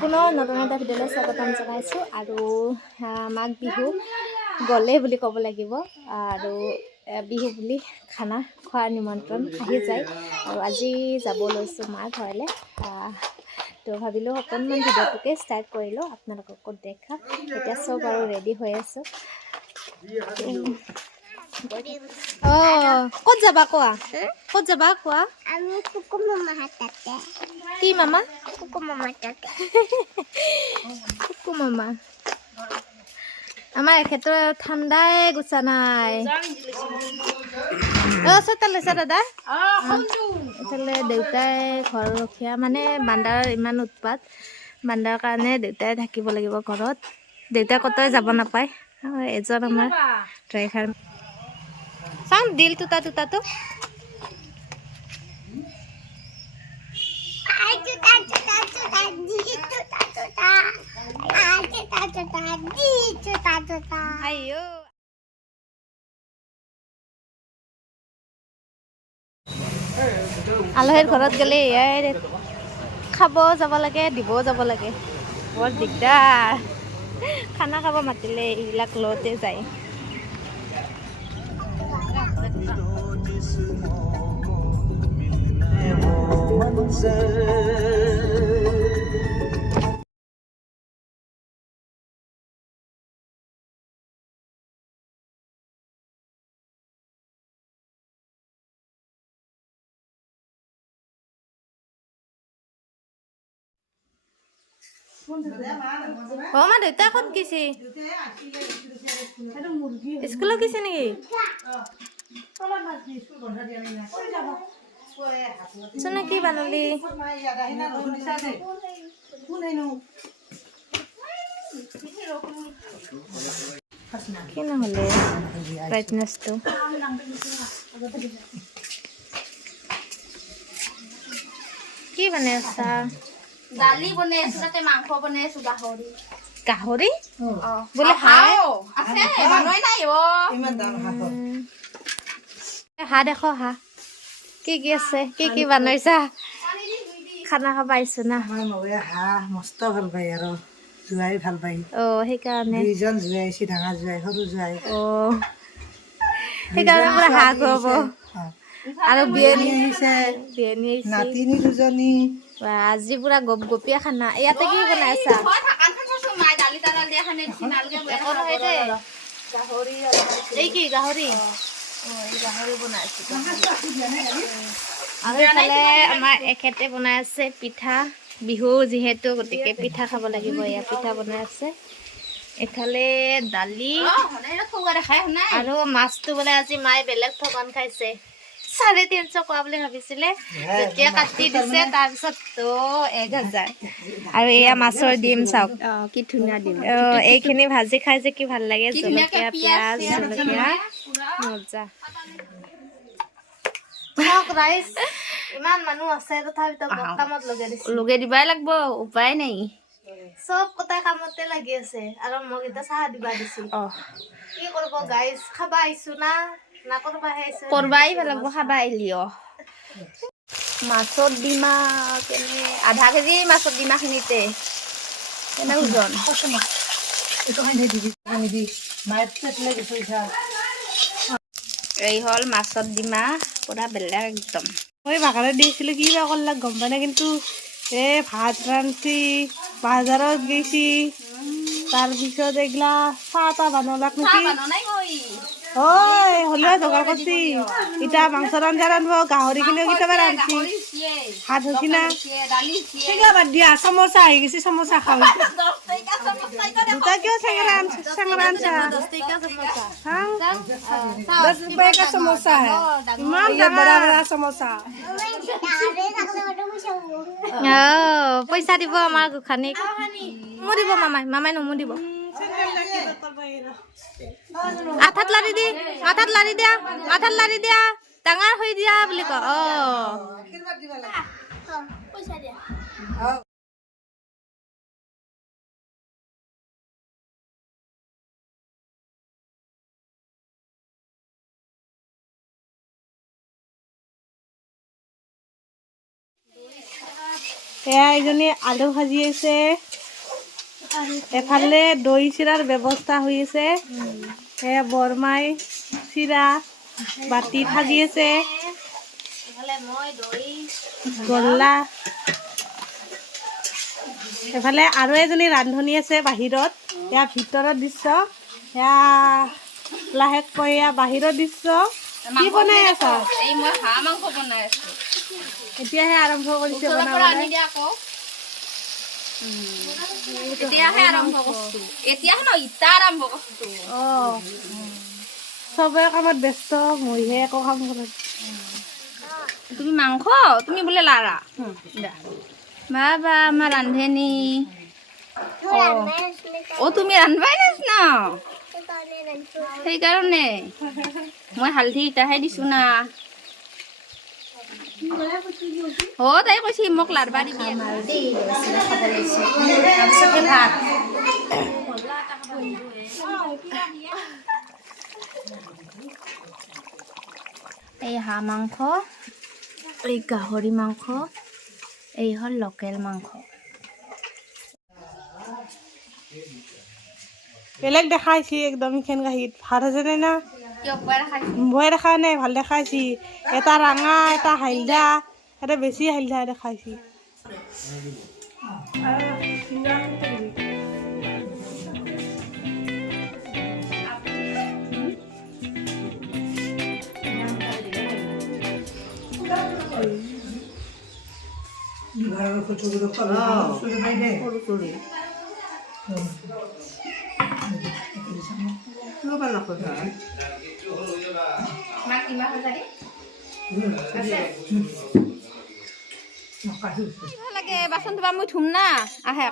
পুনৰ নতুন এটা ভিডিঅ'লৈ স্বাগতম জনাইছোঁ আৰু মাঘ বিহু গ'লে বুলি ক'ব লাগিব আৰু বিহু বুলি খানা খোৱাৰ নিমন্ত্ৰণ আহি যায় আৰু আজি যাব লৈছোঁ মাৰ ঘৰলৈ তো ভাবিলোঁ অকণমান ভিডিঅ'টোকে ষ্টাৰ্ট কৰিলোঁ আপোনালোককো দেখাম এতিয়া চব আৰু ৰেডি হৈ আছোঁ ক'ত যাবা কোৱা ক'ত যাবা কোৱা আমি কুকু মামা হাতাতে কি মামা কুকু মামা হাতাতে কুকু মামা আমাৰ এখেতৰ ঠাণ্ডাই গুছা নাই চৈতাল লৈছা দাদা এইফালে দেউতাই ঘৰ ৰখীয়া মানে বান্দাৰ ইমান উৎপাত বান্দাৰ কাৰণে দেউতাই থাকিব লাগিব ঘৰত দেউতাই ক'তই যাব নাপায় এজন আমাৰ ড্ৰাইভাৰ চাওঁ দিল তুতা তুতাটো আইও আলহীৰ ঘৰত গ'লে এয়াই খাব যাব লাগে দিবও যাব লাগে বৰ দিগদাৰ খানা খাব মাতিলে এইবিলাক লওঁতে যায় মা দেউতা ক'ত গৈছে স্কুলত গৈছে নেকি চোনা কি বানালি কি নহ'লে ব্ৰাইটনেছটো কি বনাই আছা দালি বনাই আছো তাতে মাংস বনাই আছো গাহৰি গাহৰি বোলে হাঁহ আছে মানুহে নাই হাঁহ দেখো হাঁহ কি কি আছে কি বনাইছা খানা খাব আহিছো না হাঁহ মস্ত ভাল পায় আৰু জোৱাই ভাল পায় সেইকাৰণে দুইজন জোৱাই আহিছে ডাঙৰ জোৱাই সৰু জোৱাই সেইকাৰণে পুৰা হাঁহ খুৱাব আৰু বিয়নী আহিছে বিয়নী আহিছে নাতিনী দুজনী আজি পুৰা গপগপীয়া খানা ইয়াতে কি বনাই আছা এই কি গাহৰি গাহৰি বনাই আছো আৰু এইফালে আমাৰ এখেতে বনাই আছে পিঠা বিহু যিহেতু গতিকে পিঠা খাব লাগিব এয়া পিঠা বনাই আছে এইফালে দালি আৰু মাছটো বোলে আজি মায়ে বেলেগ ঠগন খাইছে 350 কোৱা বুলি ভাবিছিলে যেতিয়া কাটি দিছে তাৰপিছত তো 1000 আৰু এয়া মাছৰ ডিম চাওক কি ধুনীয়া ডিম এইখিনি ভাজি খাই যে কি ভাল লাগে জলকীয়া পিঁয়াজ জলকীয়া মজা ৰাইচ ইমান মানুহ আছে তথাপিতো কামত লগাই দিবাই লাগব উপায় নাই চব কটাই কামতে লাগি আছে আৰু মোক এতিয়া চাহ দিবা দিছিল কি কৰিব গাইজ খাবা আহিছো না কৰবাই লাগব খাবা আহিলিও মাছৰ ডিমা কেনে আধা কেজি মাছৰ ডিমা খিনিতে কেনে ওজন এই হ'ল মাছৰ ডিমা পুৰা বেলেগ একদম মই বাগানত দিছিলো কিবা কৰলাক গম পাই নাই কিন্তু ভাত ৰান্ধছি বাজাৰত গৈছি তাৰপিছত এইগিলা চাহ তাহ বনালাক নেকি ঐ হলেও যোগাৰ কৰছি এতিয়া মাংস আঞ্জা ৰান্ধব গাহৰি খিনিও কেতিয়াবা ৰান্ধছি ভাত হৈছি না সেইগিলা বাদ দিয়া সমোচা আহি গৈছে সমোচা খাওঁ দুটা কিয় চেঙেৰা আনছা 10 रुपए का समोसा है इमान बड़ा बड़ा समोसा পইচা দিব আমাৰ গোখানিক মোৰ দিব মামাই নমু দিব আঠাত লাৰি দি মাথাত লাৰি দিয়া ডাঙৰ হৈ দিয়া বুলি ক পইচা দিয়া এয়া এজনী আলু ভাজি আছে, এফালে দৈ চিৰাৰ ব্যৱস্থা হৈ আছে। এয়া বৰমাই চিৰা বাতিত ভাজি আছে, গল্লা। এফালে আৰু এজনী ৰান্ধনী আছে বাহিৰত, এয়া ভিতৰত দৃশ্য। এয়া লাহেকৈ এয়া বাহিৰৰ দৃশ্য। কি বনাই আছা? এই মই হাঁহ মাংস বনাই আছো। এতিয়াহে আৰম্ভ কৰিছে পৰা বনাবলৈ। আনি দিয়া আকৌ। এতিয়াহে আৰম্ভ কৰিছো। এতিয়াহে ন ইটা আৰম্ভ কৰিছো। চবে কামত ব্যস্ত, মইহে একো কাম কৰা নাই। তুমি মাংস, তুমি বোলে লাৰা। বাবা আমাৰ ৰান্ধনী। তুমি ৰান্ধবাই নাছ ন? সেইকাৰণে মই হালধি ইটাহে দিছো না। তাই কৈছি মোক লাৰবা দিবি। এই হাঁহ মাংস, এই গাহৰি মাংস, এই হ'ল লোকেল মাংস। বেলেগ দেখাইছি একদম ইখান কাঁহীত। ভাত আছে নে না? ভয় দেখা নাই, ভাল দেখাইছি। এটা ৰঙা, এটা হালধা, এটা বেছি হালধা দেখাইছি। লাগে বাচন ধোৱা মই ধুম না। আহে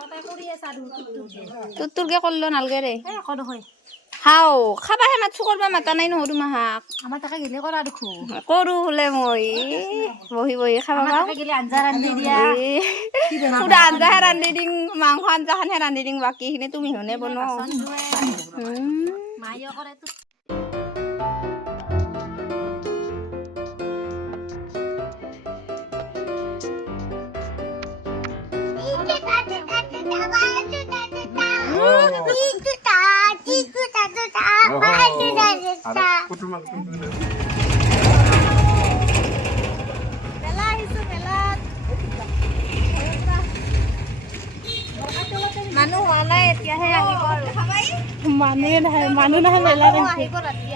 তোৰকে কৰলো নালগে ৰে। খাও খাবাহে মাতছো কৰবা মাতা নাই নহয় তোমাক। আমাৰ তাকে গেলে কৰা দেখো। কৰো বোলে মই বহি বহি খাবা পাওঁ। আঞ্জা ৰান্ধি দিয়া। সুদা আঞ্জাহে ৰান্ধি দিম, মাংস আঞ্জাখনহে ৰান্ধি দিম, বাকীখিনি তুমি হনে বনোৱা। মায়ে কৰে তো। মানুহ হোৱা নাই, এতিয়াহে আহিব আৰু। মানুহ নাহে মেলা আহিব ৰাতি